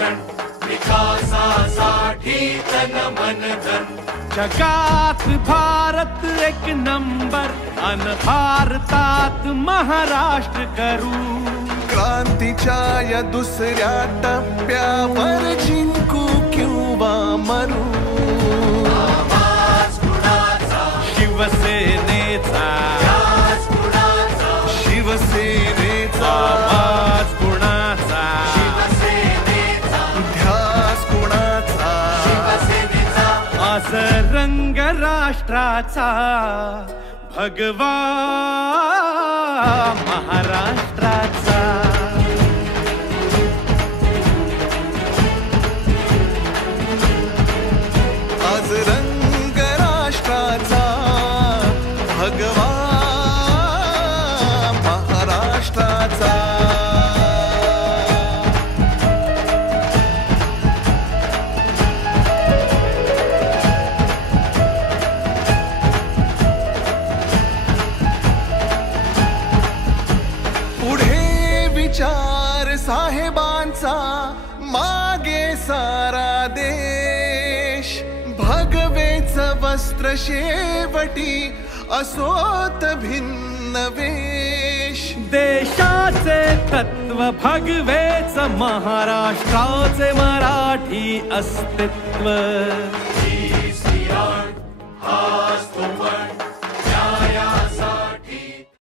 शिक्षण विकासासाठी तन मन धन. जगात भारत एक नंबर अन भारतात महाराष्ट्र करू. क्रांतीच्या या दुसऱ्या टप्प्यावर जिंकू किंवा मरू. आवाज कुणाचा शिवसेनेचा ध्यास कुणाचा शिवसेनेचा आवाज कुणाचा शिवसेनेचा ध्यास कुणाचा शिवसेनेचा. आज रंग राष्ट्राचा भगवा महाराष्ट्राचा. आज रंग राष्ट्राचा भगवा महाराष्ट्राचा. पुढे विचार साहेबांचा मागे सारा देश. भगवेच वस्त्र शेवटी असोत भिन्न वेश. देशाचे तत्व भगवेच महाराष्ट्राचे मराठी अस्तित्व. ही सिंहगड हाच तो पण